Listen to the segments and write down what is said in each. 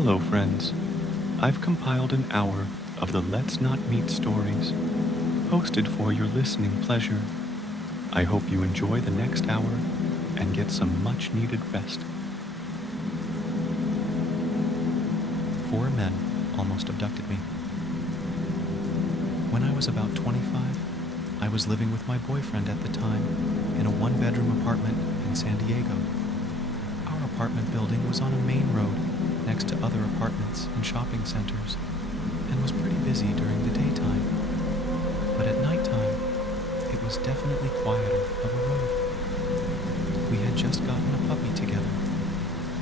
Hello, friends. I've compiled an hour of the Let's Not Meet stories, posted for your listening pleasure. I hope you enjoy the next hour and get some much needed rest. Four men almost abducted me. When I was about 25, I was living with my boyfriend at the time in a one-bedroom apartment in San Diego. Our apartment building was on a main road next to other apartments and shopping centers and was pretty busy during the daytime. But at nighttime, it was definitely quieter of a road. We had just gotten a puppy together,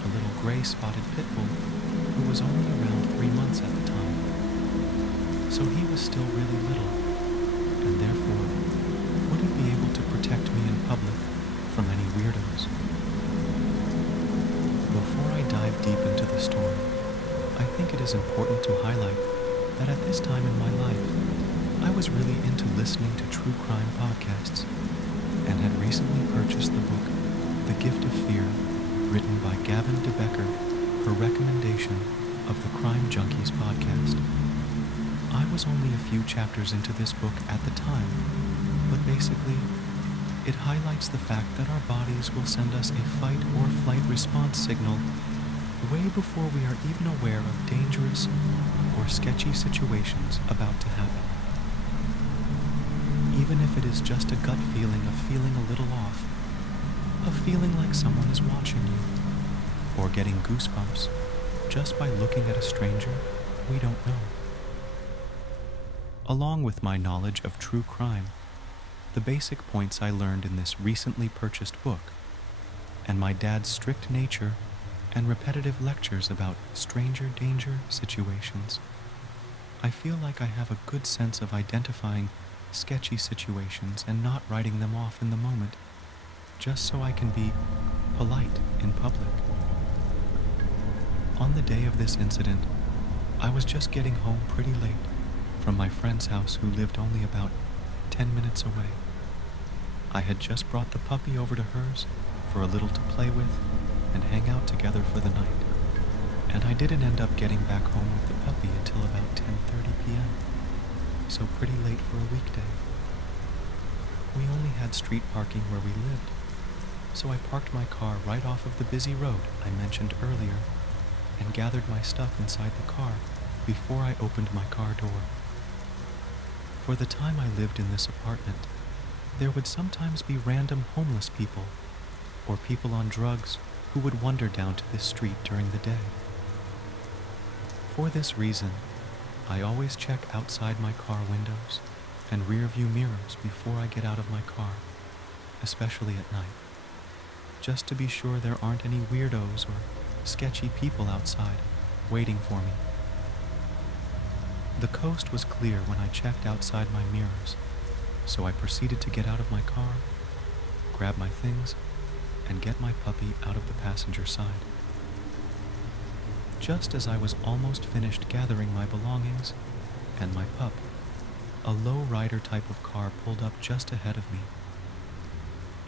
a little gray-spotted pit bull who was only around 3 months at the time. So he was still really little, and therefore wouldn't be able to protect me in public from any weirdos. Before I dive deep into the story, I think it is important to highlight that at this time in my life, I was really into listening to true crime podcasts and had recently purchased the book The Gift of Fear, written by Gavin DeBecker, per recommendation of the Crime Junkies podcast. I was only a few chapters into this book at the time, but basically, it highlights the fact that our bodies will send us a fight or flight response signal way before we are even aware of dangerous or sketchy situations about to happen. Even if it is just a gut feeling of feeling a little off, of feeling like someone is watching you, or getting goosebumps just by looking at a stranger we don't know. Along with my knowledge of true crime, the basic points I learned in this recently purchased book, and my dad's strict nature and repetitive lectures about stranger danger situations, I feel like I have a good sense of identifying sketchy situations and not writing them off in the moment, just so I can be polite in public. On the day of this incident, I was just getting home pretty late from my friend's house who lived only about 10 minutes away. I had just brought the puppy over to hers for a little to play with and hang out together for the night, and I didn't end up getting back home with the puppy until about 10:30 p.m., so pretty late for a weekday. We only had street parking where we lived, so I parked my car right off of the busy road I mentioned earlier and gathered my stuff inside the car before I opened my car door. For the time I lived in this apartment, there would sometimes be random homeless people or people on drugs who would wander down to this street during the day. For this reason, I always check outside my car windows and rear view mirrors before I get out of my car, especially at night, just to be sure there aren't any weirdos or sketchy people outside waiting for me. The coast was clear when I checked outside my mirrors, so I proceeded to get out of my car, grab my things, and get my puppy out of the passenger side. Just as I was almost finished gathering my belongings and my pup, a low-rider type of car pulled up just ahead of me.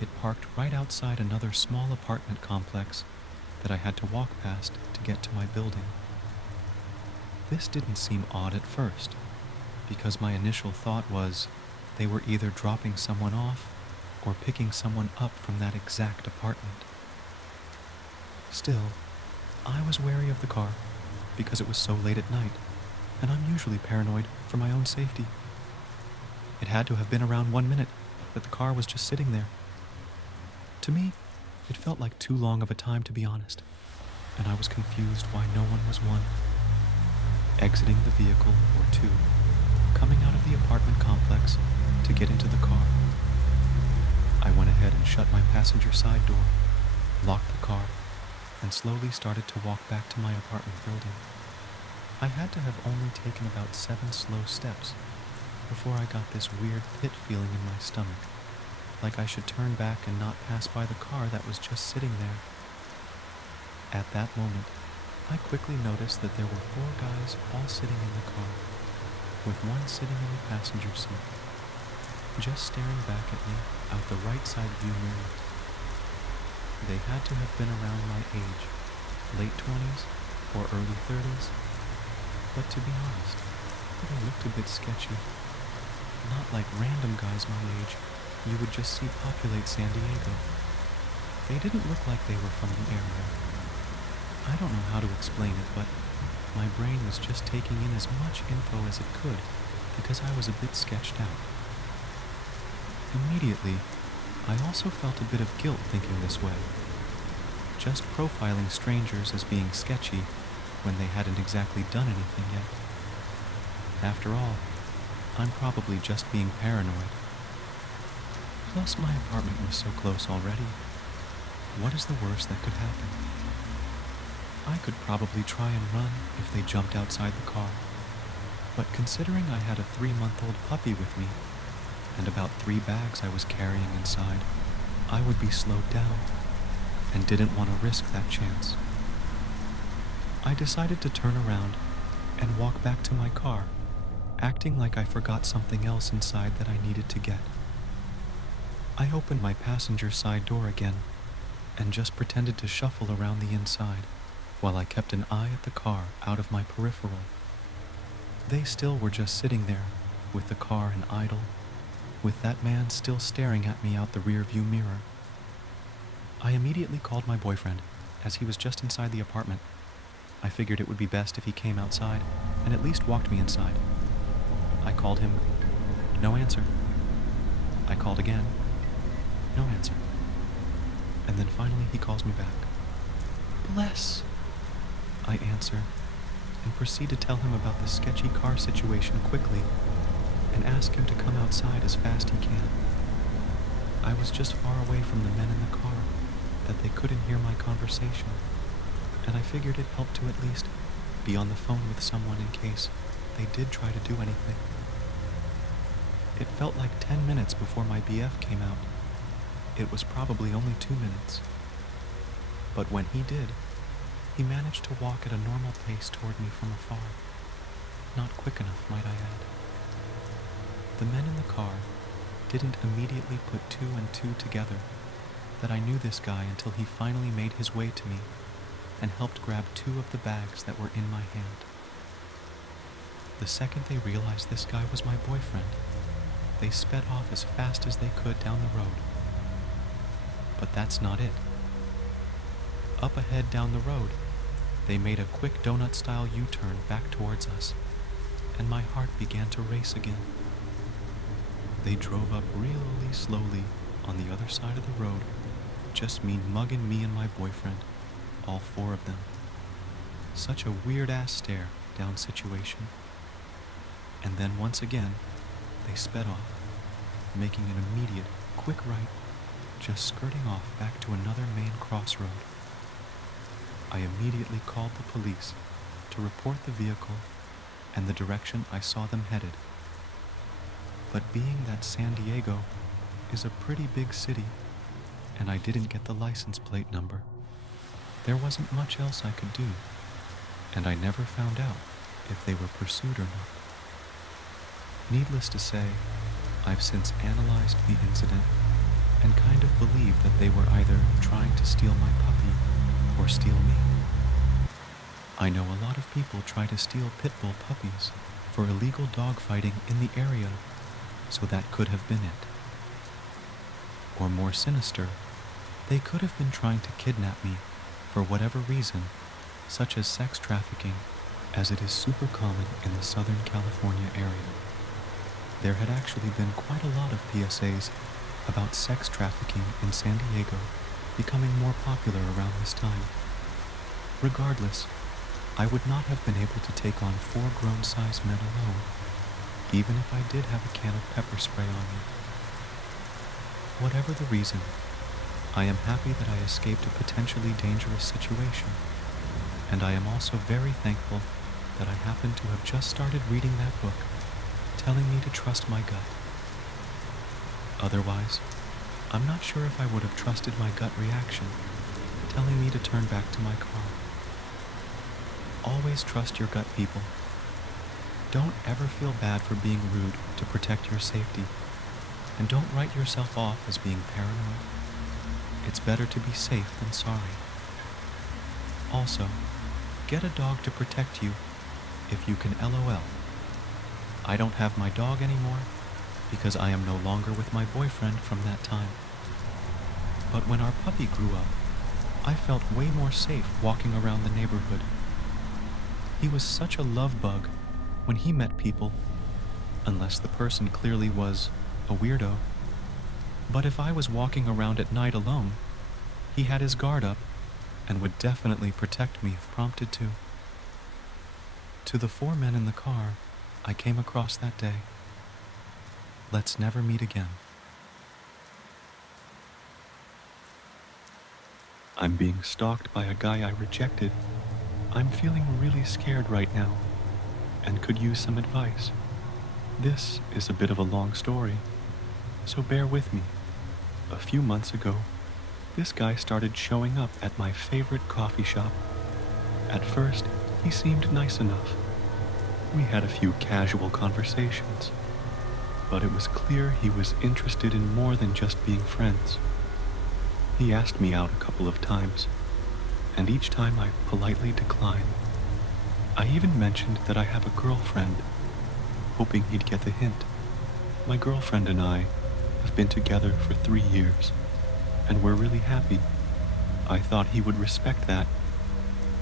It parked right outside another small apartment complex that I had to walk past to get to my building. This didn't seem odd at first, because my initial thought was they were either dropping someone off or picking someone up from that exact apartment. Still, I was wary of the car because it was so late at night, and I'm usually paranoid for my own safety. It had to have been around 1 minute that the car was just sitting there. To me, it felt like too long of a time, to be honest, and I was confused why no one was one. Exiting the vehicle or two, coming out of the apartment complex to get into the car, I went ahead and shut my passenger side door, locked the car, and slowly started to walk back to my apartment building. I had to have only taken about 7 slow steps before I got this weird pit feeling in my stomach, like I should turn back and not pass by the car that was just sitting there. At that moment, I quickly noticed that there were 4 guys all sitting in the car, with one sitting in the passenger seat, just staring back at me out the right side view mirror. They had to have been around my age, late 20s, or early 30s, but to be honest, they looked a bit sketchy. Not like random guys my age you would just see populate San Diego. They didn't look like they were from the area. I don't know how to explain it, but my brain was just taking in as much info as it could because I was a bit sketched out. Immediately, I also felt a bit of guilt thinking this way. Just profiling strangers as being sketchy when they hadn't exactly done anything yet. After all, I'm probably just being paranoid. Plus, my apartment was so close already. What is the worst that could happen? I could probably try and run if they jumped outside the car. But considering I had a 3-month-old puppy with me, and about 3 bags I was carrying inside, I would be slowed down, and didn't want to risk that chance. I decided to turn around and walk back to my car, acting like I forgot something else inside that I needed to get. I opened my passenger side door again, and just pretended to shuffle around the inside, while I kept an eye at the car out of my peripheral. They still were just sitting there, with the car in idle, with that man still staring at me out the rear-view mirror. I immediately called my boyfriend, as he was just inside the apartment. I figured it would be best if he came outside and at least walked me inside. I called him. No answer. I called again. No answer. And then finally he calls me back. Bless, I answer, and proceed to tell him about the sketchy car situation quickly and ask him to come outside as fast he can. I was just far away from the men in the car that they couldn't hear my conversation, and I figured it helped to at least be on the phone with someone in case they did try to do anything. It felt like 10 minutes before my BF came out. It was probably only 2 minutes. But when he did, he managed to walk at a normal pace toward me from afar. Not quick enough, might I add. The men in the car didn't immediately put 2 and 2 together that I knew this guy until he finally made his way to me and helped grab 2 of the bags that were in my hand. The second they realized this guy was my boyfriend, they sped off as fast as they could down the road. But that's not it. Up ahead down the road, they made a quick donut-style U-turn back towards us, and my heart began to race again. They drove up really slowly on the other side of the road, just mugging me and my boyfriend, all 4 of them. Such a weird-ass stare-down situation. And then once again, they sped off, making an immediate, quick right, just skirting off back to another main crossroad. I immediately called the police to report the vehicle and the direction I saw them headed. But being that San Diego is a pretty big city, and I didn't get the license plate number, there wasn't much else I could do, and I never found out if they were pursued or not. Needless to say, I've since analyzed the incident and kind of believe that they were either trying to steal my puppy or steal me. I know a lot of people try to steal pit bull puppies for illegal dog fighting in the area, so that could have been it. Or more sinister, they could have been trying to kidnap me for whatever reason, such as sex trafficking, as it is super common in the Southern California area. There had actually been quite a lot of PSAs about sex trafficking in San Diego becoming more popular around this time. Regardless, I would not have been able to take on 4 grown-sized men alone, even if I did have a can of pepper spray on me. Whatever the reason, I am happy that I escaped a potentially dangerous situation, and I am also very thankful that I happened to have just started reading that book, telling me to trust my gut. Otherwise, I'm not sure if I would have trusted my gut reaction, telling me to turn back to my car. Always trust your gut, people. Don't ever feel bad for being rude to protect your safety, and don't write yourself off as being paranoid. It's better to be safe than sorry. Also, get a dog to protect you if you can LOL. I don't have my dog anymore because I am no longer with my boyfriend from that time. But when our puppy grew up, I felt way more safe walking around the neighborhood. He was such a love bug when he met people, unless the person clearly was a weirdo. But if I was walking around at night alone, he had his guard up and would definitely protect me if prompted to. To the 4 men in the car I came across that day, let's never meet again. I'm being stalked by a guy I rejected. I'm feeling really scared right now and could use some advice. This is a bit of a long story, so bear with me. A few months ago, this guy started showing up at my favorite coffee shop. At first, he seemed nice enough. We had a few casual conversations, but it was clear he was interested in more than just being friends. He asked me out a couple of times, and each time I politely declined. I even mentioned that I have a girlfriend, hoping he'd get the hint. My girlfriend and I have been together for 3 years, and we're really happy. I thought he would respect that,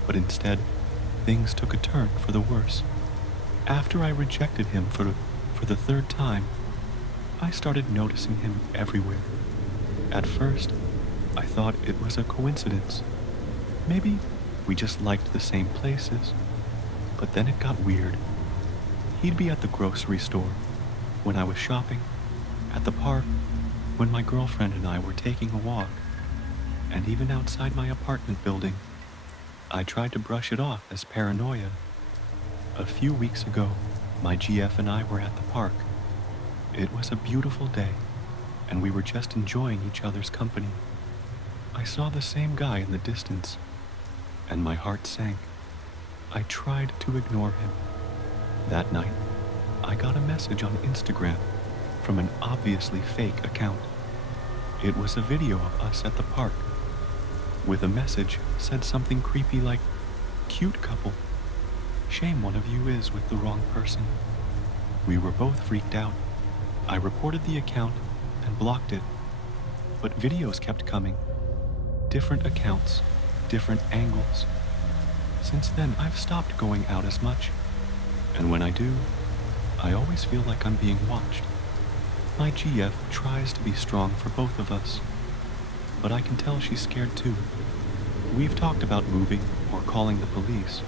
but instead, things took a turn for the worse. After I rejected him for the 3rd time, I started noticing him everywhere. At first, I thought it was a coincidence. Maybe we just liked the same places. But then it got weird. He'd be at the grocery store when I was shopping, at the park when my girlfriend and I were taking a walk, and even outside my apartment building. I tried to brush it off as paranoia. A few weeks ago, my GF and I were at the park. It was a beautiful day, and we were just enjoying each other's company. I saw the same guy in the distance, and my heart sank. I tried to ignore him. That night, I got a message on Instagram from an obviously fake account. It was a video of us at the park, with a message said something creepy like, "Cute couple. Shame one of you is with the wrong person." We were both freaked out. I reported the account and blocked it, but videos kept coming. Different accounts, different angles. Since then, I've stopped going out as much, and when I do, I always feel like I'm being watched. My GF tries to be strong for both of us, but I can tell she's scared too. We've talked about moving or calling the police,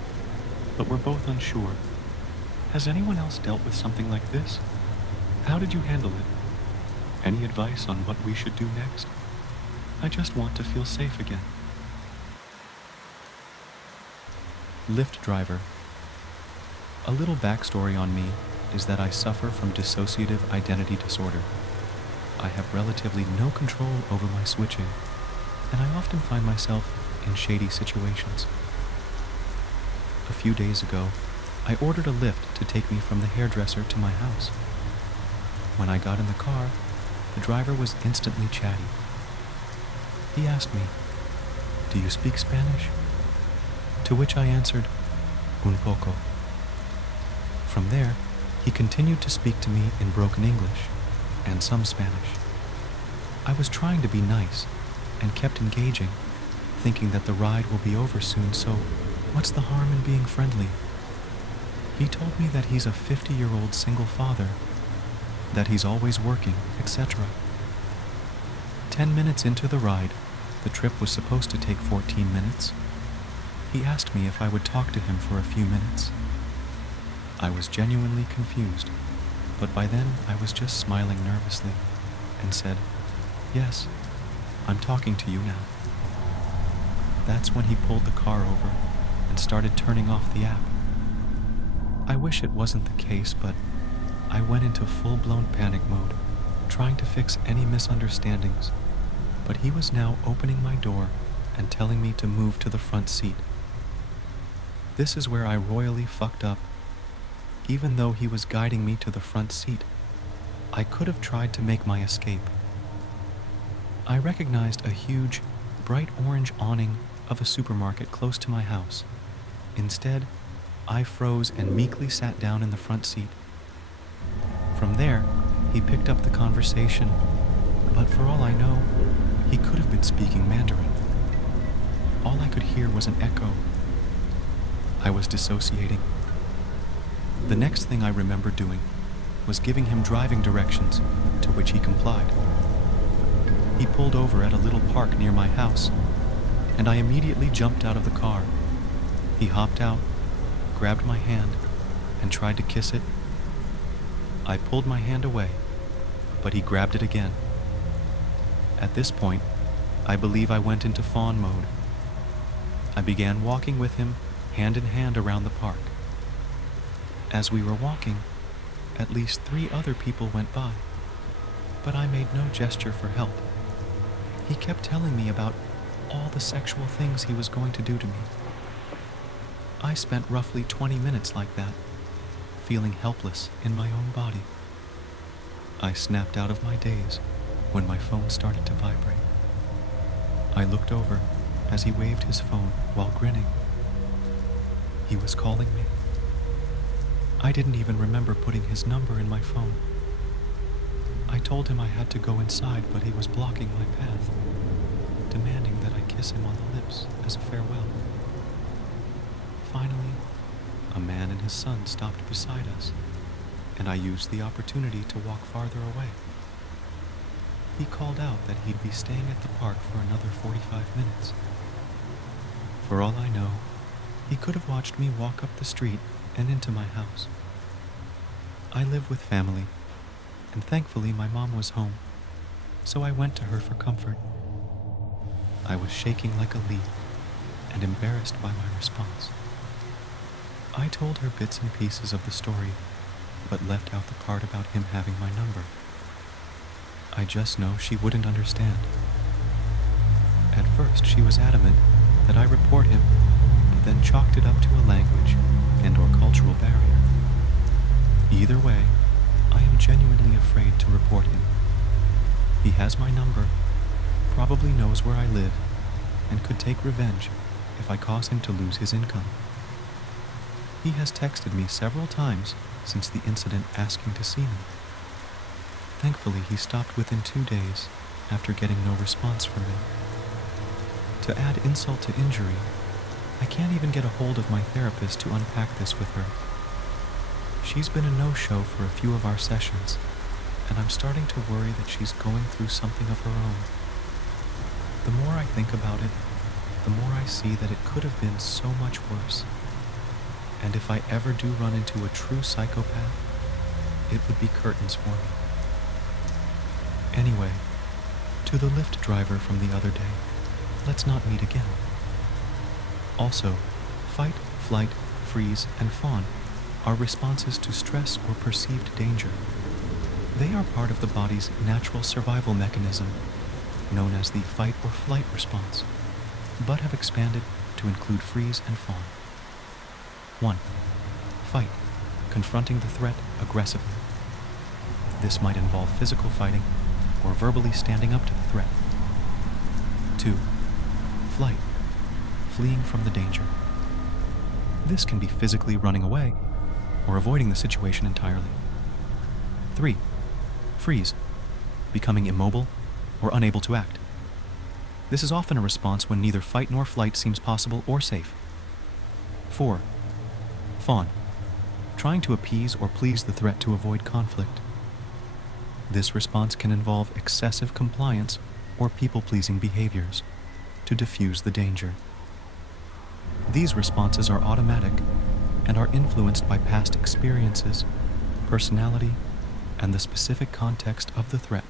but we're both unsure. Has anyone else dealt with something like this? How did you handle it? Any advice on what we should do next? I just want to feel safe again. Lyft driver. A little backstory on me is that I suffer from dissociative identity disorder. I have relatively no control over my switching, and I often find myself in shady situations. A few days ago, I ordered a Lyft to take me from the hairdresser to my house. When I got in the car, the driver was instantly chatty. He asked me, "Do you speak Spanish?" To which I answered, "Un poco." From there, he continued to speak to me in broken English and some Spanish. I was trying to be nice and kept engaging, thinking that the ride will be over soon, so what's the harm in being friendly? He told me that he's a 50-year-old single father, that he's always working, etc. 10 minutes into the ride, the trip was supposed to take 14 minutes. He asked me if I would talk to him for a few minutes. I was genuinely confused, but by then I was just smiling nervously and said, "Yes, I'm talking to you now." That's when he pulled the car over and started turning off the app. I wish it wasn't the case, but I went into full-blown panic mode, trying to fix any misunderstandings, but he was now opening my door and telling me to move to the front seat. This is where I royally fucked up. Even though he was guiding me to the front seat, I could have tried to make my escape. I recognized a huge, bright orange awning of a supermarket close to my house. Instead, I froze and meekly sat down in the front seat. From there, he picked up the conversation, but for all I know, he could have been speaking Mandarin. All I could hear was an echo. I was dissociating. The next thing I remember doing was giving him driving directions, to which he complied. He pulled over at a little park near my house, and I immediately jumped out of the car. He hopped out, grabbed my hand, and tried to kiss it. I pulled my hand away, but he grabbed it again. At this point, I believe I went into fawn mode. I began walking with him, hand in hand, around the park. As we were walking, at least 3 other people went by, but I made no gesture for help. He kept telling me about all the sexual things he was going to do to me. I spent roughly 20 minutes like that, feeling helpless in my own body. I snapped out of my daze when my phone started to vibrate. I looked over as he waved his phone while grinning. He was calling me. I didn't even remember putting his number in my phone. I told him I had to go inside, but he was blocking my path, demanding that I kiss him on the lips as a farewell. Finally, a man and his son stopped beside us, and I used the opportunity to walk farther away. He called out that he'd be staying at the park for another 45 minutes. For all I know, he could have watched me walk up the street and into my house. I live with family, and thankfully my mom was home, so I went to her for comfort. I was shaking like a leaf and embarrassed by my response. I told her bits and pieces of the story, but left out the part about him having my number. I just know she wouldn't understand. At first, she was adamant that I report him, but then chalked it up to a language and/or cultural barrier. Either way, I am genuinely afraid to report him. He has my number, probably knows where I live, and could take revenge if I cause him to lose his income. He has texted me several times since the incident asking to see me. Thankfully, he stopped within 2 days after getting no response from me. To add insult to injury, I can't even get a hold of my therapist to unpack this with her. She's been a no-show for a few of our sessions, and I'm starting to worry that she's going through something of her own. The more I think about it, the more I see that it could have been so much worse. And if I ever do run into a true psychopath, it would be curtains for me. Anyway, to the Lyft driver from the other day, let's not meet again. Also, fight, flight, freeze, and fawn are responses to stress or perceived danger. They are part of the body's natural survival mechanism, known as the fight or flight response, but have expanded to include freeze and fawn. 1. Fight, confronting the threat aggressively. This might involve physical fighting or verbally standing up to the threat. 2. Flight, fleeing from the danger. This can be physically running away or avoiding the situation entirely. 3. Freeze, becoming immobile or unable to act. This is often a response when neither fight nor flight seems possible or safe. 4. Fawn, trying to appease or please the threat to avoid conflict. This response can involve excessive compliance or people-pleasing behaviors to diffuse the danger. These responses are automatic and are influenced by past experiences, personality, and the specific context of the threat.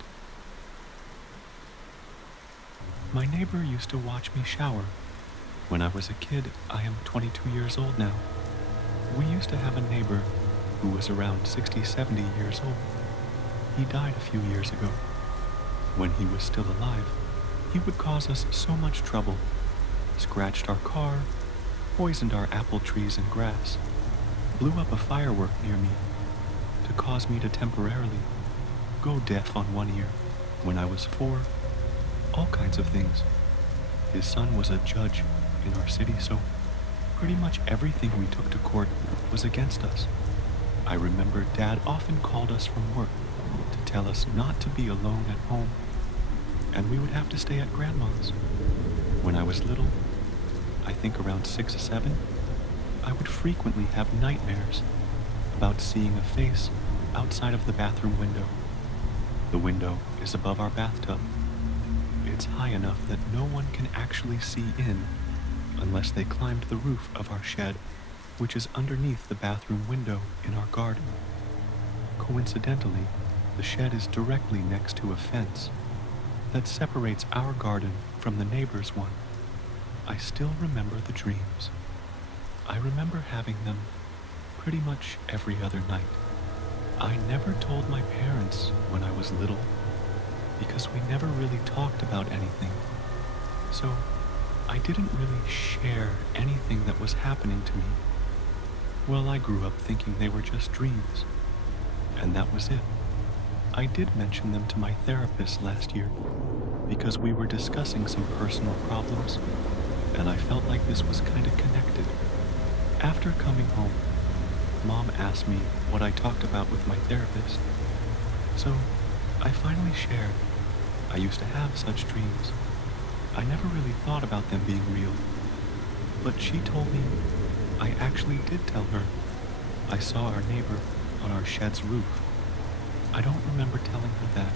My neighbor used to watch me shower. When I was a kid, I am 22 years old now. We used to have a neighbor who was around 60, 70 years old. He died a few years ago. When he was still alive, he would cause us so much trouble, scratched our car, poisoned our apple trees and grass, blew up a firework near me, to cause me to temporarily go deaf on one ear when I was 4, all kinds of things. His son was a judge in our city, so Pretty much everything we took to court was against us. I remember Dad often called us from work to tell us not to be alone at home, and we would have to stay at Grandma's. When I was little, I think around 6 or 7, I would frequently have nightmares about seeing a face outside of the bathroom window. The window is above our bathtub. It's high enough that no one can actually see in unless they climbed the roof of our shed, which is underneath the bathroom window in our garden. Coincidentally, the shed is directly next to a fence that separates our garden from the neighbor's one. I still remember the dreams. I remember having them pretty much every other night. I never told my parents when I was little because we never really talked about anything. So I didn't really share anything that was happening to me. Well, I grew up thinking they were just dreams, and that was it. I did mention them to my therapist last year because we were discussing some personal problems, and I felt like this was kind of connected. After coming home, Mom asked me what I talked about with my therapist. So I finally shared. I used to have such dreams. I never really thought about them being real. But she told me I actually did tell her I saw our neighbor on our shed's roof. I don't remember telling her that,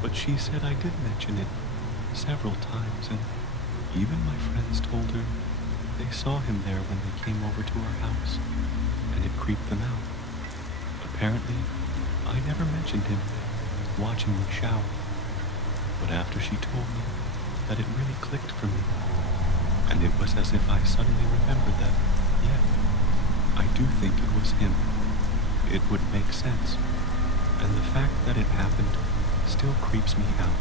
but she said I did mention it several times, and even my friends told her they saw him there when they came over to our house, and it creeped them out. Apparently, I never mentioned him watching me shower, but after she told me that it really clicked for me, and it was as if I suddenly remembered that, yeah, I do think it was him. It would make sense, and the fact that it happened still creeps me out.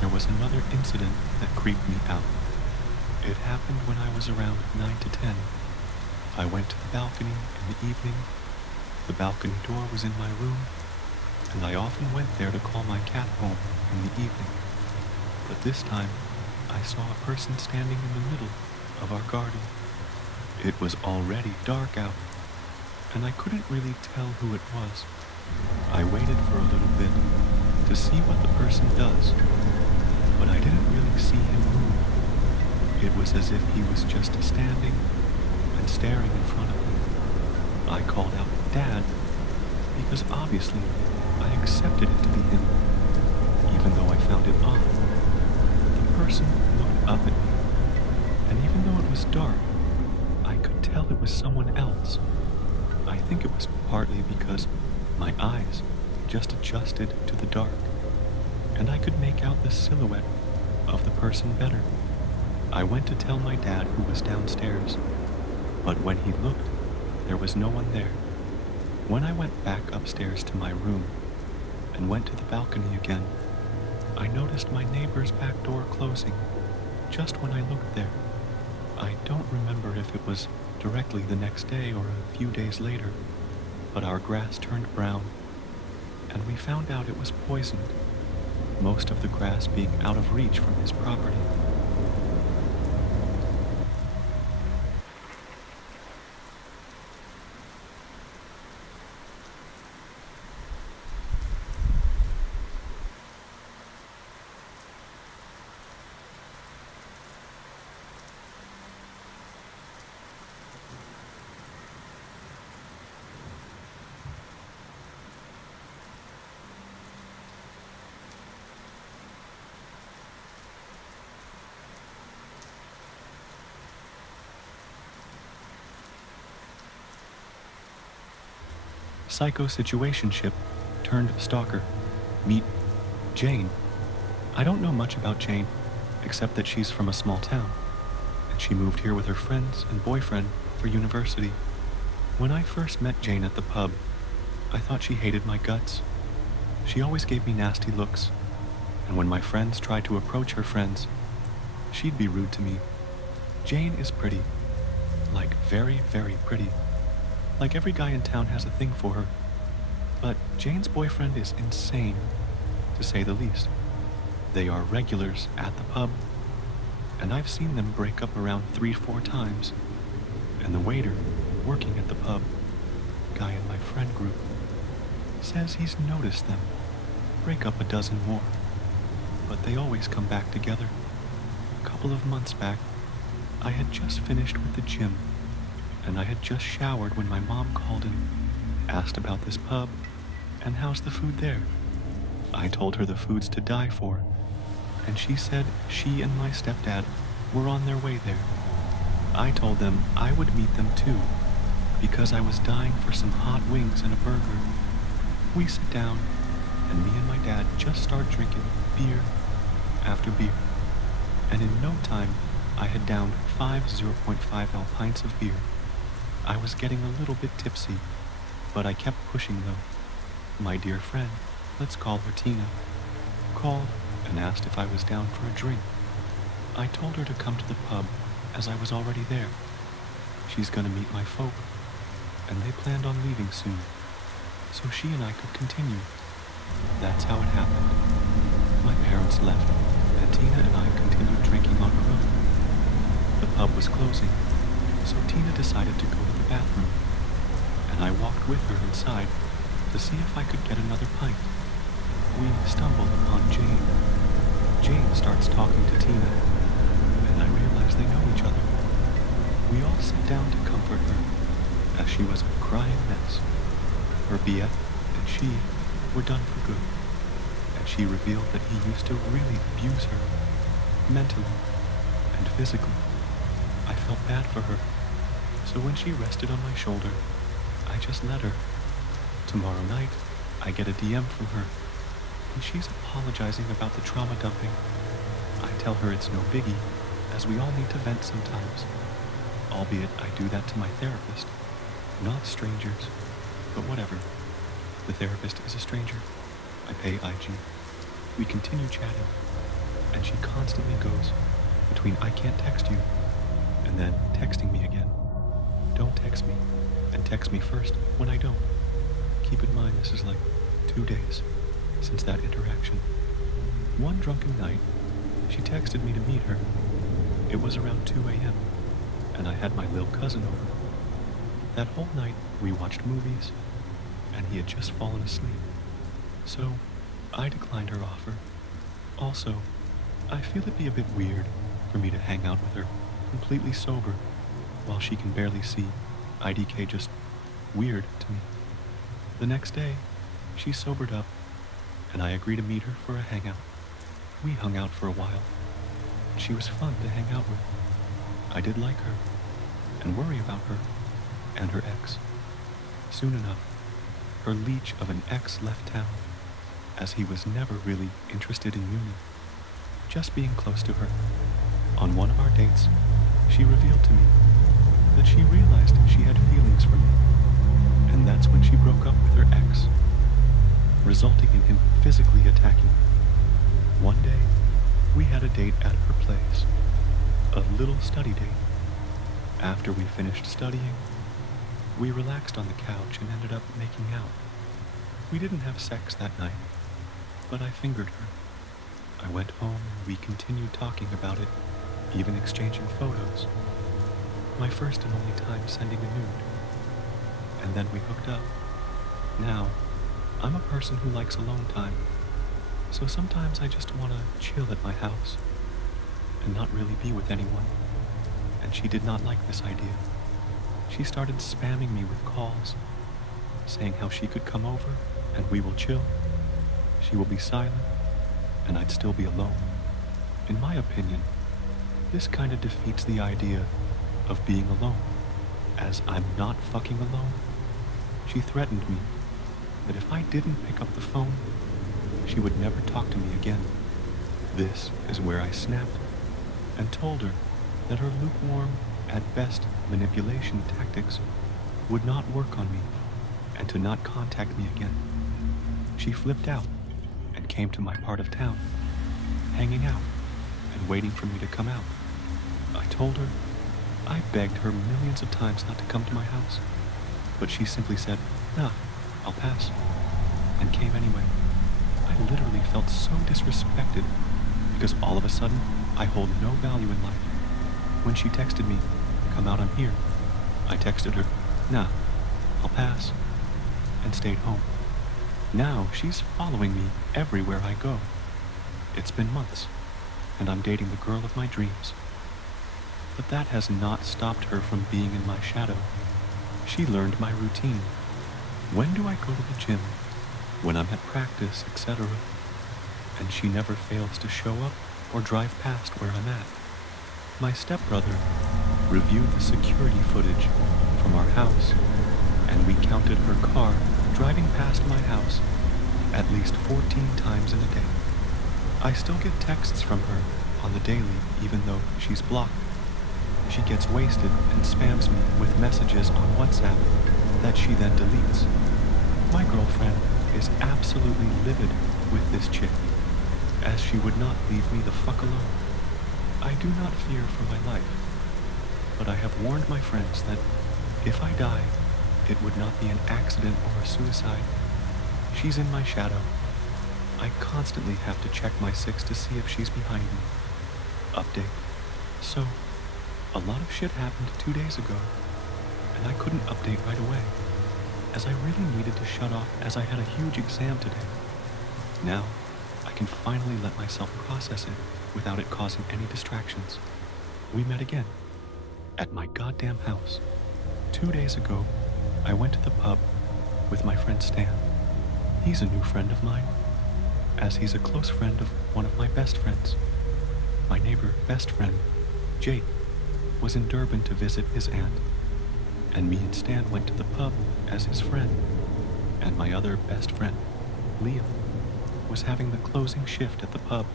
There was another incident that creeped me out. It happened when I was around 9 to 10. I went to the balcony in the evening. The balcony door was in my room, and I often went there to call my cat home in the evening. But this time, I saw a person standing in the middle of our garden. It was already dark out, and I couldn't really tell who it was. I waited for a little bit to see what the person does, but I didn't really see him move. It was as if he was just standing and staring in front of me. I called out, "Dad," because obviously I accepted it to be him, even though I found it odd. The person looked up at me, and even though it was dark, I could tell it was someone else. I think it was partly because my eyes just adjusted to the dark, and I could make out the silhouette of the person better. I went to tell my dad, who was downstairs, but when he looked, there was no one there. When I went back upstairs to my room and went to the balcony again, I noticed my neighbor's back door closing just when I looked there. I don't remember if it was directly the next day or a few days later, but our grass turned brown, and we found out it was poisoned, most of the grass being out of reach from his property. Psycho-situationship turned stalker. Meet Jane. I don't know much about Jane, except that she's from a small town, and she moved here with her friends and boyfriend for university. When I first met Jane at the pub, I thought she hated my guts. She always gave me nasty looks, and when my friends tried to approach her friends, she'd be rude to me. Jane is pretty. Like very, very pretty. Like every guy in town has a thing for her. But Jane's boyfriend is insane, to say the least. They are regulars at the pub, and I've seen them break up around 3-4 times And the waiter, working at the pub, guy in my friend group, says he's noticed them break up a dozen more, but they always come back together. A couple of months back, I had just finished with the gym, and I had just showered when my mom called and asked about this pub and how's the food there. I told her the food's to die for, and she said she and my stepdad were on their way there. I told them I would meet them too, because I was dying for some hot wings and a burger. We sit down, and me and my dad just start drinking beer after beer. And in no time, I had downed 5 0.5L pints of beer. I was getting a little bit tipsy, but I kept pushing though. My dear friend, let's call her Tina, called and asked if I was down for a drink. I told her to come to the pub as I was already there. She's gonna meet my folk, and they planned on leaving soon, so she and I could continue. That's how it happened. My parents left, and Tina and I continued drinking on our own. The pub was closing, so Tina decided to go to the bathroom, and I walked with her inside to see if I could get another pint. We stumbled upon Jane. Jane starts talking to Tina, and I realize they know each other. We all sit down to comfort her, as she was a crying mess. Her BF and she were done for good, and she revealed that he used to really abuse her, mentally and physically. I felt bad for her, so when she rested on my shoulder, I just let her. Tomorrow night, I get a DM from her, and she's apologizing about the trauma dumping. I tell her it's no biggie, as we all need to vent sometimes, albeit I do that to my therapist, not strangers, but whatever. The therapist is a stranger. I pay IG. We continue chatting, and she constantly goes between I can't text you and then texting me again. Don't text me, and text me first when I don't. Keep in mind this is like 2 days since that interaction. One drunken night, she texted me to meet her. It was around 2 a.m., and I had my little cousin over. That whole night, we watched movies, and he had just fallen asleep. So, I declined her offer. Also, I feel it'd be a bit weird for me to hang out with her completely sober while she can barely see. IDK just weird to me. The next day, she sobered up, and I agreed to meet her for a hangout. We hung out for a while. She was fun to hang out with. I did like her, and worry about her, and her ex. Soon enough, her leech of an ex left town, as he was never really interested in uni, just being close to her. On one of our dates, she revealed to me that she realized she had feelings for me, and that's when she broke up with her ex, resulting in him physically attacking her. One day, we had a date at her place, a little study date. After we finished studying, we relaxed on the couch and ended up making out. We didn't have sex that night, but I fingered her. I went home and we continued talking about it, even exchanging photos. My first and only time sending a nude. And then we hooked up. Now, I'm a person who likes alone time, so sometimes I just want to chill at my house and not really be with anyone. And she did not like this idea. She started spamming me with calls, saying how she could come over and we will chill. She will be silent, and I'd still be alone. In my opinion, this kind of defeats the idea of being alone, as I'm not fucking alone. She threatened me that if I didn't pick up the phone, she would never talk to me again. This is where I snapped and told her that her lukewarm, at best, manipulation tactics would not work on me and to not contact me again. She flipped out and came to my part of town, hanging out and waiting for me to come out. I told her, I begged her millions of times not to come to my house, but she simply said, "Nah, I'll pass," and came anyway. I literally felt so disrespected because all of a sudden I hold no value in life. When she texted me, "Come out, I'm here," I texted her, "Nah, I'll pass," and stayed home. Now she's following me everywhere I go. It's been months, and I'm dating the girl of my dreams. But that has not stopped her from being in my shadow. She learned my routine. When do I go to the gym? When I'm at practice, etc. And she never fails to show up or drive past where I'm at. My stepbrother reviewed the security footage from our house, and we counted her car driving past my house at least 14 times in a day. I still get texts from her on the daily even though she's blocked. She gets wasted and spams me with messages on WhatsApp that she then deletes. My girlfriend is absolutely livid with this chick, as she would not leave me the fuck alone. I do not fear for my life, but I have warned my friends that if I die, it would not be an accident or a suicide. She's in my shadow. I constantly have to check my 6 to see if she's behind me. Update. So, a lot of shit happened 2 days ago, and I couldn't update right away, as I really needed to shut off as I had a huge exam today. Now, I can finally let myself process it without it causing any distractions. We met again, at my goddamn house. 2 days ago, I went to the pub with my friend Stan. He's a new friend of mine, as he's a close friend of one of my best friends. My neighbor best friend, Jake, was in Durban to visit his aunt, and me and Stan went to the pub as his friend, and my other best friend, Liam, was having the closing shift at the pub,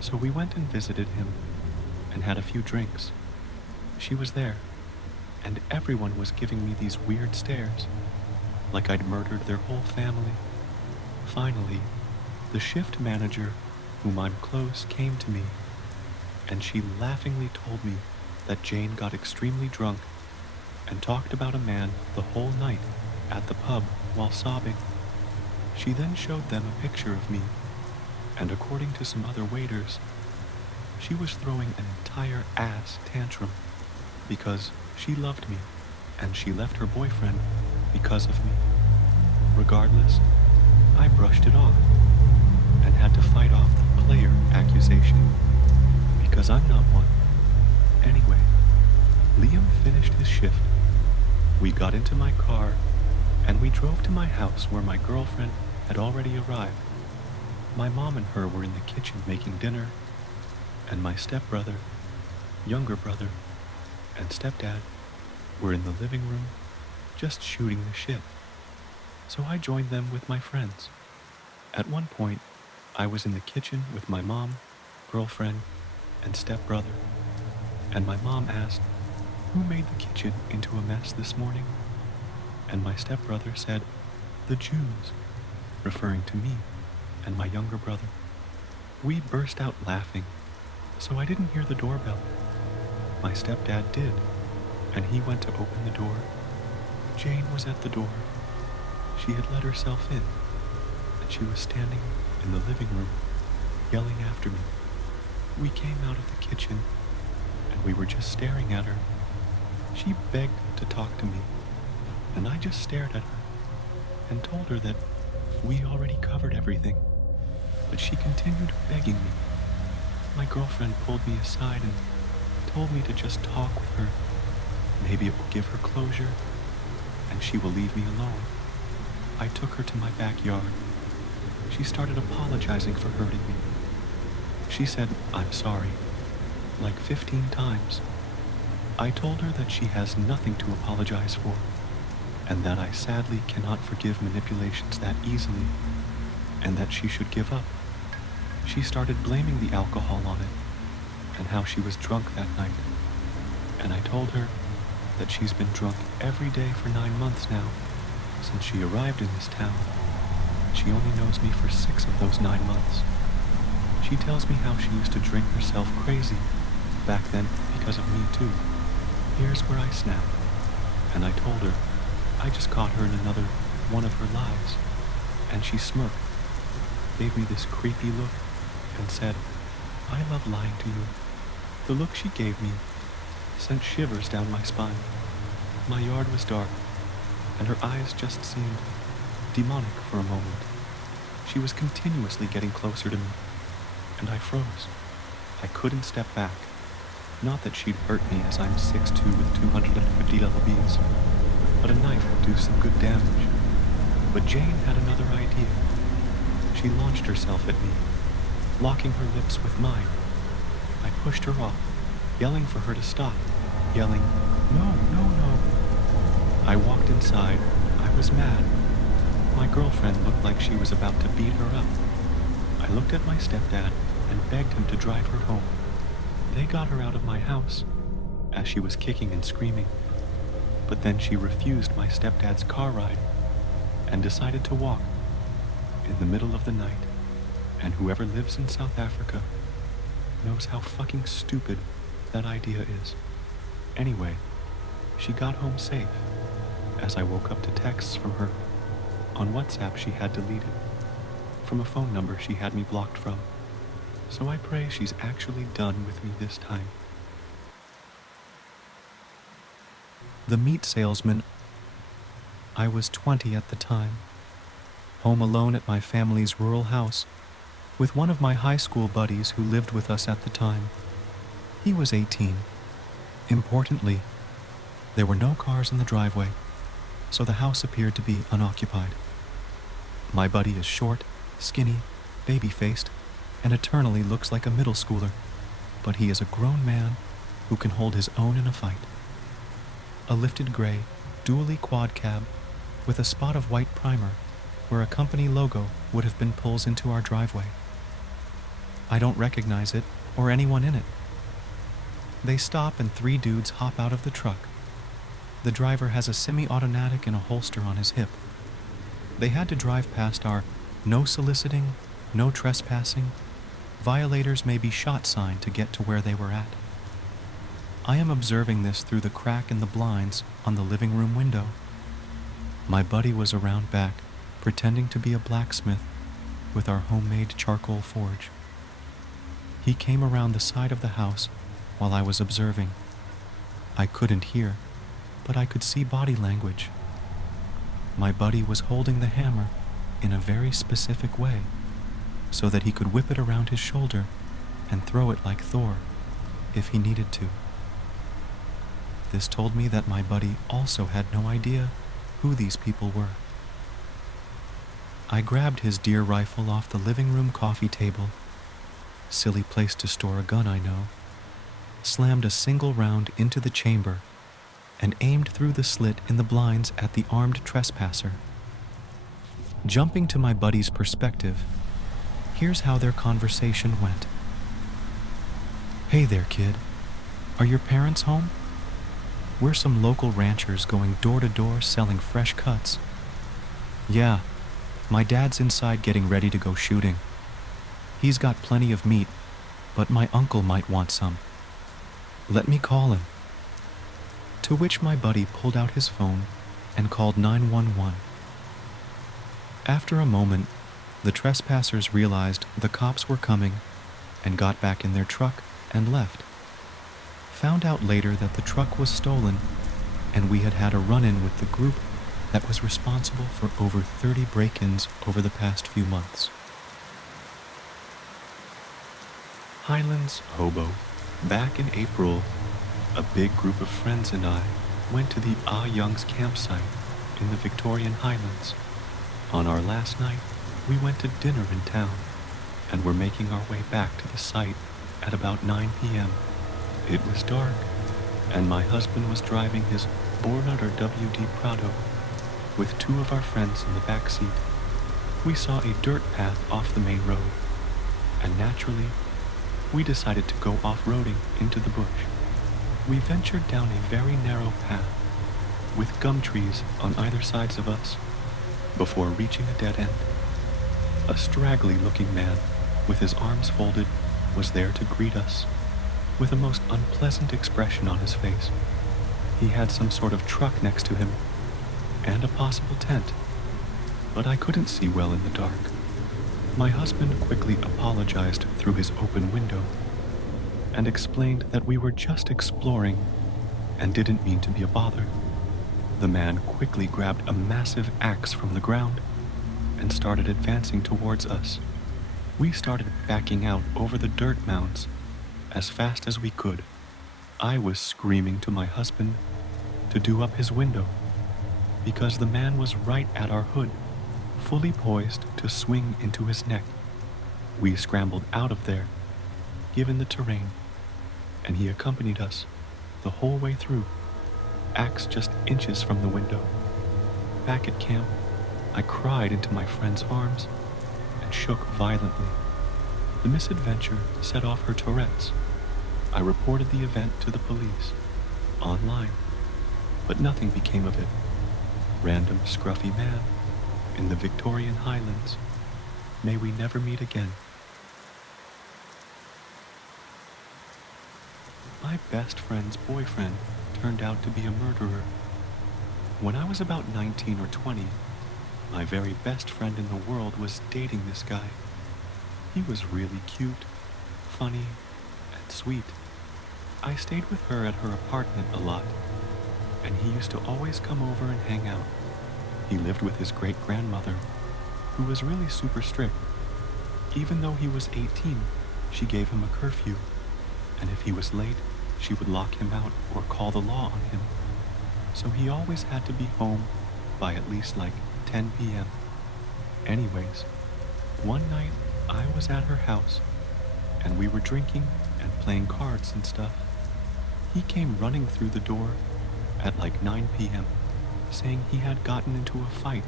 so we went and visited him and had a few drinks. She was there, and everyone was giving me these weird stares, like I'd murdered their whole family. Finally, the shift manager, whom I'm close, came to me, and she laughingly told me that Jane got extremely drunk and talked about a man the whole night at the pub while sobbing. She then showed them a picture of me, and according to some other waiters, she was throwing an entire ass tantrum because she loved me and she left her boyfriend because of me. Regardless, I brushed it off and had to fight off the player accusation because I'm not one. Anyway, Liam finished his shift. We got into my car and we drove to my house where my girlfriend had already arrived. My mom and her were in the kitchen making dinner, and my stepbrother, younger brother, and stepdad were in the living room just shooting the shit. So I joined them with my friends. At one point, I was in the kitchen with my mom, girlfriend, and stepbrother, and my mom asked, "Who made the kitchen into a mess this morning?" And my stepbrother said, "The Jews," referring to me and my younger brother. We burst out laughing, so I didn't hear the doorbell. My stepdad did, and he went to open the door. Jane was at the door. She had let herself in, and she was standing in the living room, yelling after me. We came out of the kitchen, and we were just staring at her. She begged to talk to me, and I just stared at her and told her that we already covered everything, but she continued begging me. My girlfriend pulled me aside and told me to just talk with her. Maybe it will give her closure, and she will leave me alone. I took her to my backyard. She started apologizing for hurting me. She said, "I'm sorry," like 15 times. I told her that she has nothing to apologize for, and that I sadly cannot forgive manipulations that easily, and that she should give up. She started blaming the alcohol on it, and how she was drunk that night. And I told her that she's been drunk every day for 9 months now, since she arrived in this town. She only knows me for 6 of those 9 months. She tells me how she used to drink herself crazy back then because of me too. Here's where I snapped, and I told her I just caught her in another one of her lies, and she smirked, gave me this creepy look, and said, "I love lying to you." The look she gave me sent shivers down my spine. My yard was dark, and her eyes just seemed demonic for a moment. She was continuously getting closer to me, and I froze. I couldn't step back. Not that she'd hurt me, as I'm 6'2" with 250 lbs, but a knife would do some good damage. But Jane had another idea. She launched herself at me, locking her lips with mine. I pushed her off, yelling for her to stop, yelling, "No, no, no." I walked inside. I was mad. My girlfriend looked like she was about to beat her up. I looked at my stepdad and begged him to drive her home. They got her out of my house, as she was kicking and screaming. But then she refused my stepdad's car ride and decided to walk in the middle of the night. And whoever lives in South Africa knows how fucking stupid that idea is. Anyway, she got home safe, as I woke up to texts from her. On WhatsApp she had deleted, from a phone number she had me blocked from. So I pray she's actually done with me this time. The meat salesman. I was 20 at the time, home alone at my family's rural house, with one of my high school buddies who lived with us at the time. He was 18. Importantly, there were no cars in the driveway, so the house appeared to be unoccupied. My buddy is short, skinny, baby-faced, and eternally looks like a middle schooler, but he is a grown man who can hold his own in a fight. A lifted gray, dually quad cab with a spot of white primer where a company logo would have been pulls into our driveway. I don't recognize it or anyone in it. They stop and 3 dudes hop out of the truck. The driver has a semi-automatic and a holster on his hip. They had to drive past our "no soliciting, no trespassing, violators may be shot" sign to get to where they were at. I am observing this through the crack in the blinds on the living room window. My buddy was around back, pretending to be a blacksmith with our homemade charcoal forge. He came around the side of the house while I was observing. I couldn't hear, but I could see body language. My buddy was holding the hammer in a very specific way, so that he could whip it around his shoulder and throw it like Thor, if he needed to. This told me that my buddy also had no idea who these people were. I grabbed his deer rifle off the living room coffee table, silly place to store a gun I know, slammed a single round into the chamber, and aimed through the slit in the blinds at the armed trespasser. Jumping to my buddy's perspective, here's how their conversation went. "Hey there, kid. Are your parents home? We're some local ranchers going door to door selling fresh cuts. Yeah, my dad's inside getting ready to go shooting. He's got plenty of meat, but my uncle might want some. Let me call him." To which my buddy pulled out his phone and called 911. After a moment, the trespassers realized the cops were coming and got back in their truck and left. Found out later that the truck was stolen, and we had had a run-in with the group that was responsible for over 30 break-ins over the past few months. Highlands Hobo. Back in April, a big group of friends and I went to the Ah Young's campsite in the Victorian Highlands. On our last night, we went to dinner in town and were making our way back to the site at about 9 p.m. It was dark, and my husband was driving his Bornutter WD Prado with 2 of our friends in the back seat. We saw a dirt path off the main road, and naturally, we decided to go off-roading into the bush. We ventured down a very narrow path with gum trees on either sides of us before reaching a dead end. A straggly-looking man with his arms folded was there to greet us with a most unpleasant expression on his face. He had some sort of truck next to him and a possible tent, but I couldn't see well in the dark. My husband quickly apologized through his open window and explained that we were just exploring and didn't mean to be a bother. The man quickly grabbed a massive axe from the ground and started advancing towards us. We started backing out over the dirt mounds as fast as we could. I was screaming to my husband to do up his window because the man was right at our hood, fully poised to swing into his neck. We scrambled out of there, given the terrain, and he accompanied us the whole way through, axe just inches from the window. Back at camp, I cried into my friend's arms and shook violently. The misadventure set off her Tourette's. I reported the event to the police, online, but nothing became of it. Random scruffy man in the Victorian Highlands. May we never meet again. My best friend's boyfriend turned out to be a murderer. When I was about 19 or 20, my very best friend in the world was dating this guy. He was really cute, funny, and sweet. I stayed with her at her apartment a lot, and he used to always come over and hang out. He lived with his great-grandmother, who was really super strict. Even though he was 18, she gave him a curfew, and if he was late, she would lock him out or call the law on him. So he always had to be home by at least like 10 p.m. Anyways, one night I was at her house, and we were drinking and playing cards and stuff. He came running through the door at like 9 p.m., saying he had gotten into a fight.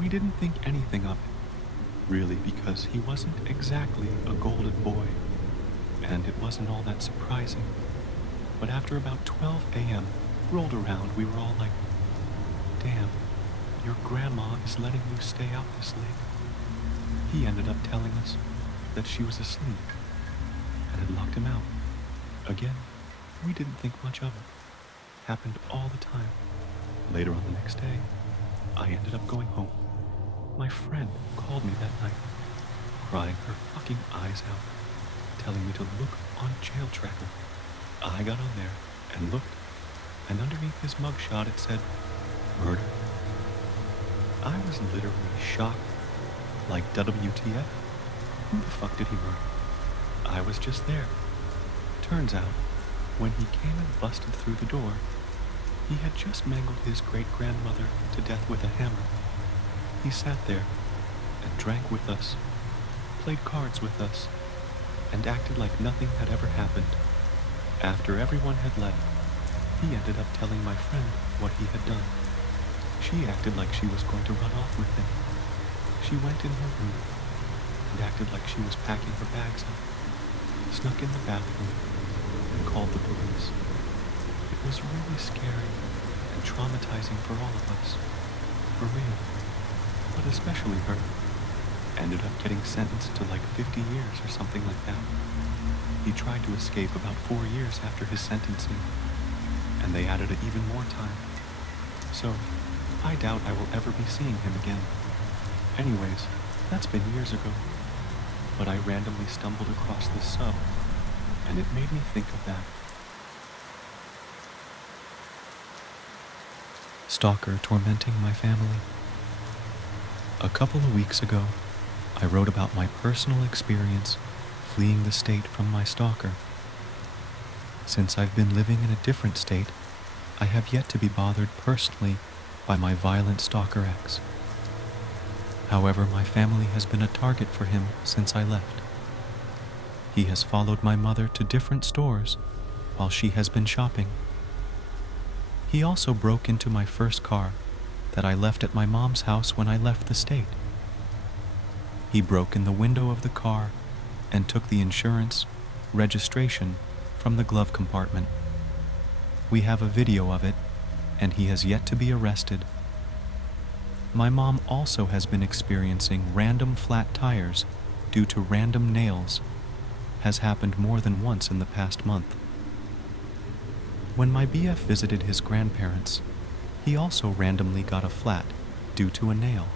We didn't think anything of it, really, because he wasn't exactly a golden boy, and it wasn't all that surprising. But after about 12 a.m. rolled around, we were all like, damn, your grandma is letting you stay out this late. He ended up telling us that she was asleep and had locked him out. Again, we didn't think much of it. Happened all the time. Later on the next day, I ended up going home. My friend called me that night, crying her fucking eyes out, telling me to look on Jail Tracker. I got on there and looked, and underneath his mugshot it said, murder. I was literally shocked, like WTF? Who the fuck did he murder? I was just there. Turns out, when he came and busted through the door, he had just mangled his great-grandmother to death with a hammer. He sat there and drank with us, played cards with us, and acted like nothing had ever happened. After everyone had left, he ended up telling my friend what he had done. She acted like she was going to run off with him. She went in her room and acted like she was packing her bags up, snuck in the bathroom, and called the police. It was really scary and traumatizing for all of us. For real. But especially her. Ended up getting sentenced to like 50 years or something like that. He tried to escape about 4 years after his sentencing, and they added even more time. So, I doubt I will ever be seeing him again. Anyways, that's been years ago. But I randomly stumbled across this sub, and it made me think of that. Stalker tormenting my family. A couple of weeks ago, I wrote about my personal experience fleeing the state from my stalker. Since I've been living in a different state, I have yet to be bothered personally by my violent stalker ex. However, my family has been a target for him since I left. He has followed my mother to different stores while she has been shopping. He also broke into my first car that I left at my mom's house when I left the state. He broke in the window of the car and took the insurance, registration from the glove compartment. We have a video of it, and he has yet to be arrested. My mom also has been experiencing random flat tires due to random nails. Has happened more than once in the past month. When my BF visited his grandparents, he also randomly got a flat due to a nail.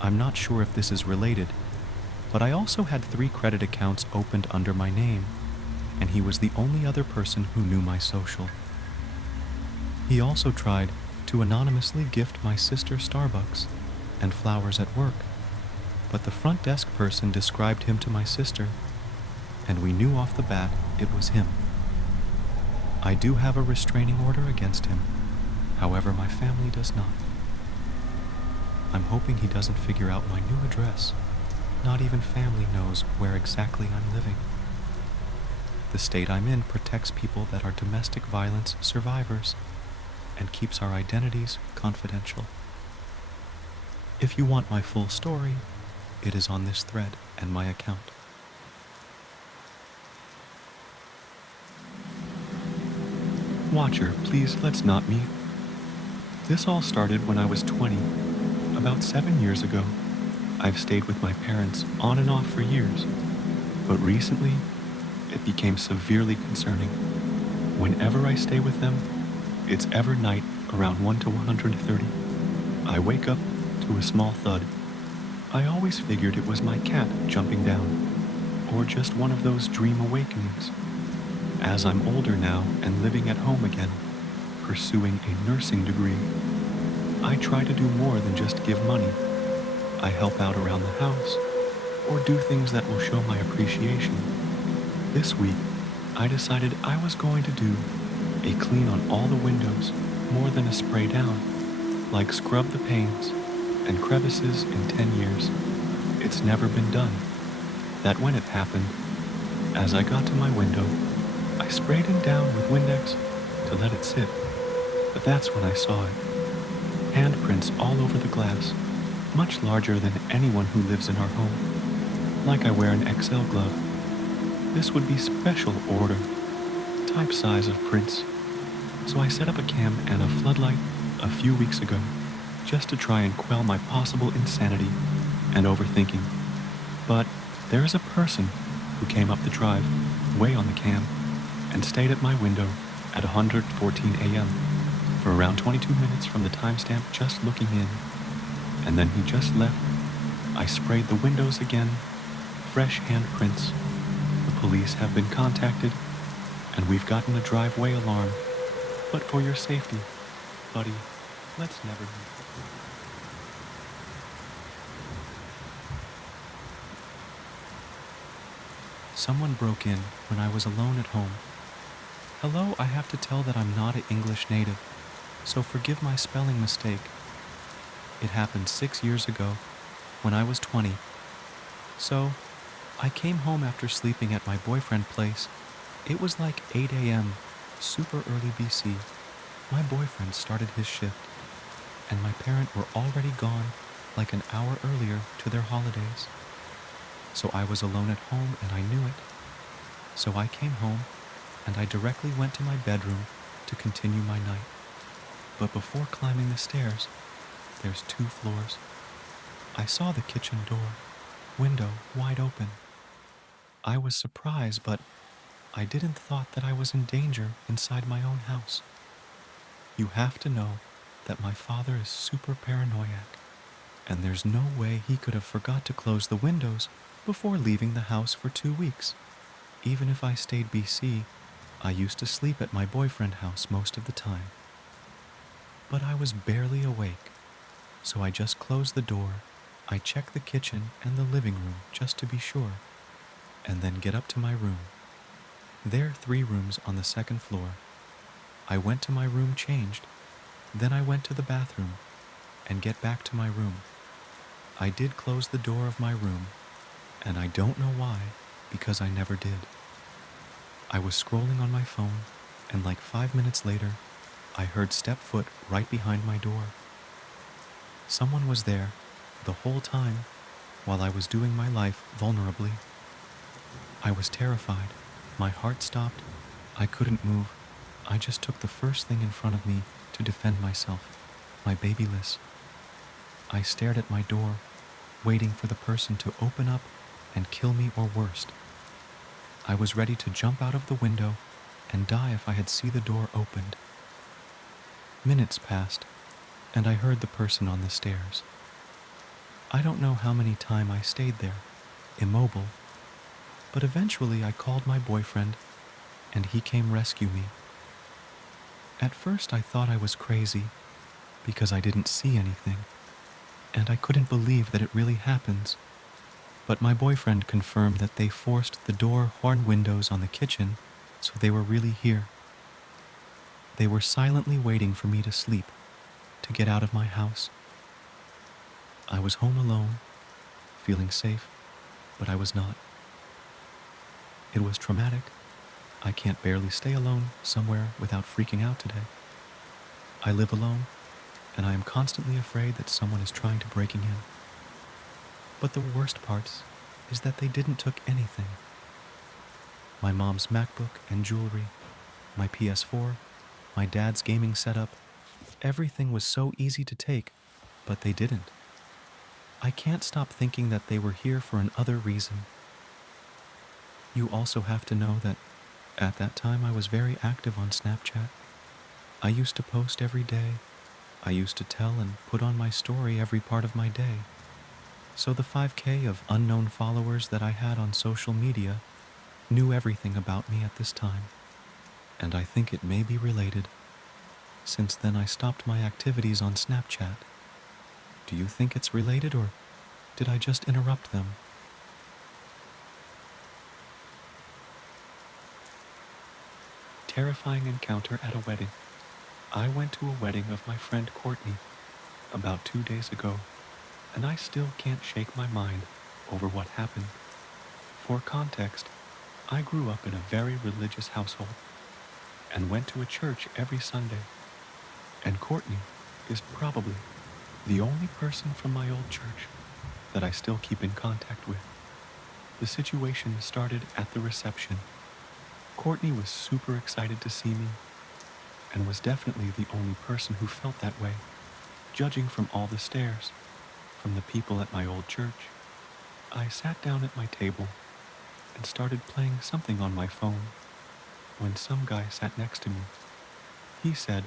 I'm not sure if this is related, but I also had 3 credit accounts opened under my name, and he was the only other person who knew my social. He also tried to anonymously gift my sister Starbucks and flowers at work, but the front desk person described him to my sister, and we knew off the bat it was him. I do have a restraining order against him, however, my family does not. I'm hoping he doesn't figure out my new address. Not even family knows where exactly I'm living. The state I'm in protects people that are domestic violence survivors and keeps our identities confidential. If you want my full story, it is on this thread and my account. Watcher, please let's not meet. This all started when I was 20, about 7 years ago. I've stayed with my parents on and off for years, but recently it became severely concerning. Whenever I stay with them, it's every night around 1 to 130. I wake up to a small thud. I always figured it was my cat jumping down, or just one of those dream awakenings. As I'm older now and living at home again, pursuing a nursing degree, I try to do more than just give money. I help out around the house, or do things that will show my appreciation. This week, I decided I was going to do a clean on all the windows more than a spray down, like scrub the panes and crevices in 10 years. It's never been done. That when it happened, as I got to my window, I sprayed it down with Windex to let it sit. But that's when I saw it. Handprints all over the glass, much larger than anyone who lives in our home. Like I wear an XL glove. This would be special order, type size of prints. So I set up a cam and a floodlight a few weeks ago, just to try and quell my possible insanity and overthinking. But there is a person who came up the drive, way on the cam, and stayed at my window at 1:14 a.m. for around 22 minutes from the timestamp just looking in. And then he just left. I sprayed the windows again, fresh handprints. The police have been contacted, and we've gotten a driveway alarm. But for your safety, buddy, let's never meet. Someone broke in when I was alone at home. Hello, I have to tell that I'm not an English native, so forgive my spelling mistake. It happened 6 years ago, when I was 20. So, I came home after sleeping at my boyfriend's place. It was like 8 a.m., super early BC. My boyfriend started his shift, and my parents were already gone like an hour earlier to their holidays. So I was alone at home and I knew it. So I came home and I directly went to my bedroom to continue my night. But before climbing the stairs, there's 2 floors. I saw the kitchen door, window wide open. I was surprised, but I didn't thought that I was in danger inside my own house. You have to know that my father is super paranoiac, and there's no way he could have forgot to close the windows before leaving the house for 2 weeks. Even if I stayed BC, I used to sleep at my boyfriend's house most of the time. But I was barely awake, so I just closed the door. I checked the kitchen and the living room just to be sure, and then get up to my room. There are 3 rooms on the 2nd floor. I went to my room, changed, then I went to the bathroom and get back to my room. I did close the door of my room, and I don't know why, because I never did. I was scrolling on my phone, and like 5 minutes later, I heard step foot right behind my door. Someone was there the whole time while I was doing my life vulnerably. I was terrified. My heart stopped. I couldn't move. I just took the first thing in front of me to defend myself, my babyless. I stared at my door, waiting for the person to open up and kill me or worst. I was ready to jump out of the window and die if I had seen the door opened. Minutes passed, and I heard the person on the stairs. I don't know how many times I stayed there, immobile, but eventually I called my boyfriend, and he came rescue me. At first, I thought I was crazy because I didn't see anything, and I couldn't believe that it really happens. But my boyfriend confirmed that they forced the door horn windows on the kitchen, so they were really here. They were silently waiting for me to sleep, to get out of my house. I was home alone, feeling safe, but I was not. It was traumatic. I can't barely stay alone somewhere without freaking out today. I live alone, and I am constantly afraid that someone is trying to break in. But the worst part is that they didn't took anything. My mom's MacBook and jewelry, my PS4, my dad's gaming setup, everything was so easy to take, but they didn't. I can't stop thinking that they were here for another reason. You also have to know that at that time I was very active on Snapchat. I used to post every day. I used to tell and put on my story every part of my day. So the 5K of unknown followers that I had on social media knew everything about me at this time. And I think it may be related. Since then I stopped my activities on Snapchat. Do you think it's related, or did I just interrupt them? Terrifying encounter at a wedding. I went to a wedding of my friend Courtney about 2 days ago, and I still can't shake my mind over what happened. For context, I grew up in a very religious household and went to a church every Sunday, and Courtney is probably the only person from my old church that I still keep in contact with. The situation started at the reception. Courtney was super excited to see me and was definitely the only person who felt that way, judging from all the stares from the people at my old church. I sat down at my table and started playing something on my phone when some guy sat next to me. He said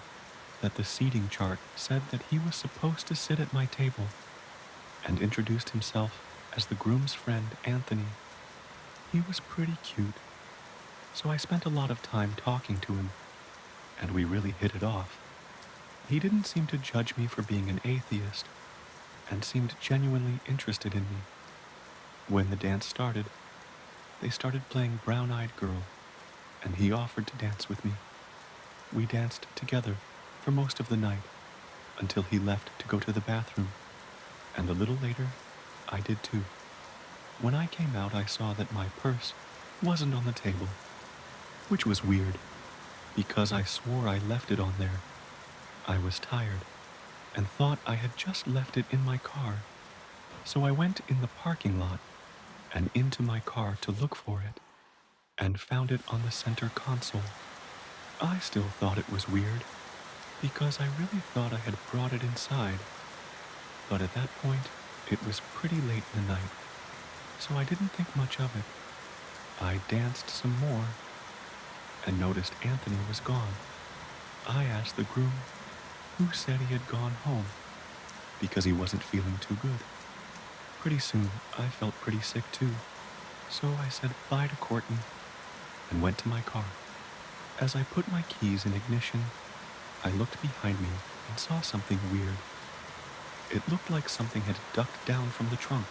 that the seating chart said that he was supposed to sit at my table, and introduced himself as the groom's friend Anthony. He was pretty cute, so I spent a lot of time talking to him, and we really hit it off. He didn't seem to judge me for being an atheist, and seemed genuinely interested in me. When the dance started, they started playing Brown Eyed Girl, and he offered to dance with me. We danced together for most of the night, until he left to go to the bathroom, and a little later, I did too. When I came out, I saw that my purse wasn't on the table, which was weird, because I swore I left it on there. I was tired, and thought I had just left it in my car, so I went in the parking lot and into my car to look for it, and found it on the center console. I still thought it was weird, because I really thought I had brought it inside, but at that point, it was pretty late in the night, so I didn't think much of it. I danced some more, and noticed Anthony was gone. I asked the groom, who said he had gone home, because he wasn't feeling too good. Pretty soon, I felt pretty sick too, so I said bye to Courtney, and went to my car. As I put my keys in ignition, I looked behind me and saw something weird. It looked like something had ducked down from the trunk.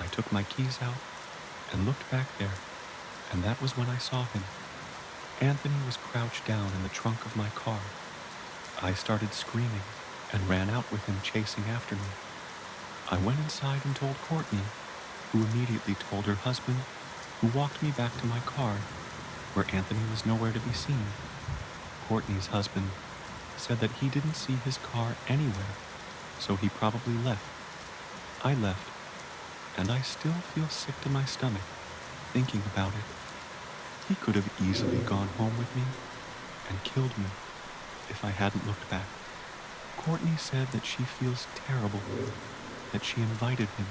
I took my keys out and looked back there, and that was when I saw him. Anthony was crouched down in the trunk of my car. I started screaming and ran out with him chasing after me. I went inside and told Courtney, who immediately told her husband, who walked me back to my car, where Anthony was nowhere to be seen. Courtney's husband said that he didn't see his car anywhere, so he probably left. I left, and I still feel sick to my stomach thinking about it. He could have easily gone home with me and killed me if I hadn't looked back. Courtney said that she feels terrible, that she invited him,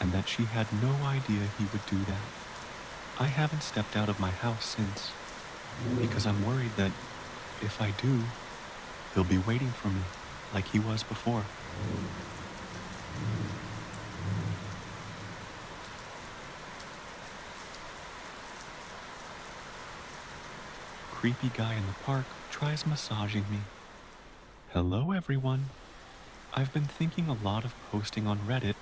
and that she had no idea he would do that. I haven't stepped out of my house since, because I'm worried that if I do, he'll be waiting for me like he was before. creepy guy in the park tries massaging me. Hello, everyone. I've been thinking a lot of posting on Reddit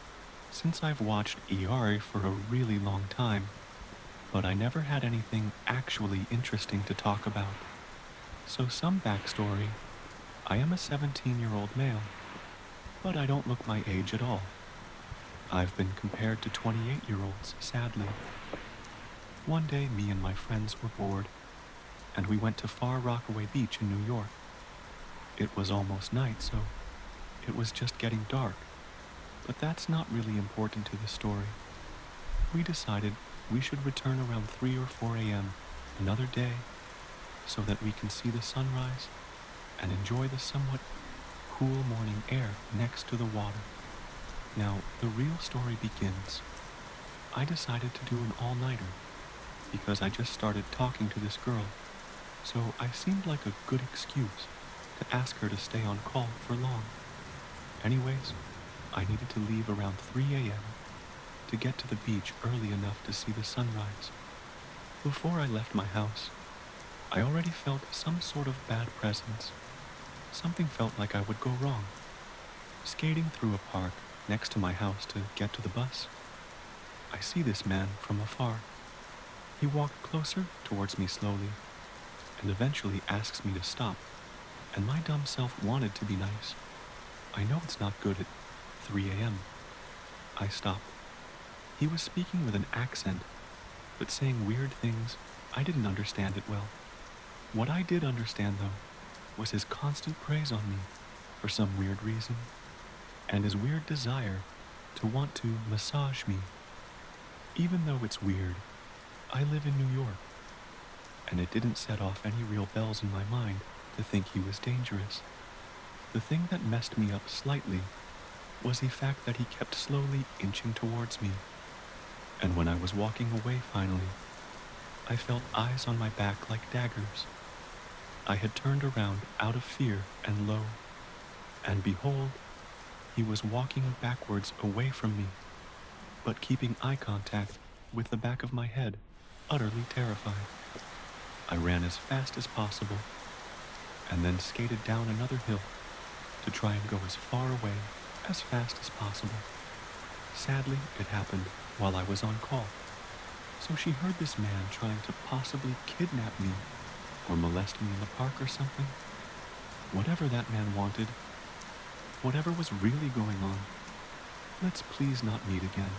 since I've watched ER for a really long time, but I never had anything actually interesting to talk about. So, some backstory: I am a 17-year-old male, but I don't look my age at all. I've been compared to 28-year-olds, sadly. One day, me and my friends were bored, and we went to Far Rockaway Beach in New York. It was almost night, so it was just getting dark, but that's not really important to the story. We decided we should return around 3 or 4 a.m. another day so that we can see the sunrise and enjoy the somewhat cool morning air next to the water. Now, the real story begins. I decided to do an all-nighter because I just started talking to this girl, so I seemed like a good excuse to ask her to stay on call for long. Anyways, I needed to leave around 3 a.m. to get to the beach early enough to see the sunrise. Before I left my house, I already felt some sort of bad presence. Something felt like I would go wrong. Skating through a park next to my house to get to the bus, I see this man from afar. He walked closer towards me slowly and eventually asks me to stop, and my dumb self wanted to be nice. I know it's not good at 3 a.m. I stopped. He was speaking with an accent, but saying weird things. I didn't understand it well. What I did understand, though, was his constant praise on me for some weird reason, and his weird desire to want to massage me. Even though it's weird, I live in New York, and it didn't set off any real bells in my mind to think he was dangerous. The thing that messed me up slightly was the fact that he kept slowly inching towards me, and when I was walking away finally, I felt eyes on my back like daggers. I had turned around out of fear and lo, and behold, he was walking backwards away from me, but keeping eye contact with the back of my head, utterly terrified. I ran as fast as possible, and then skated down another hill to try and go as far away as fast as possible. Sadly, it happened while I was on call, so she heard this man trying to possibly kidnap me or molest me in the park or something. Whatever that man wanted, whatever was really going on, let's please not meet again.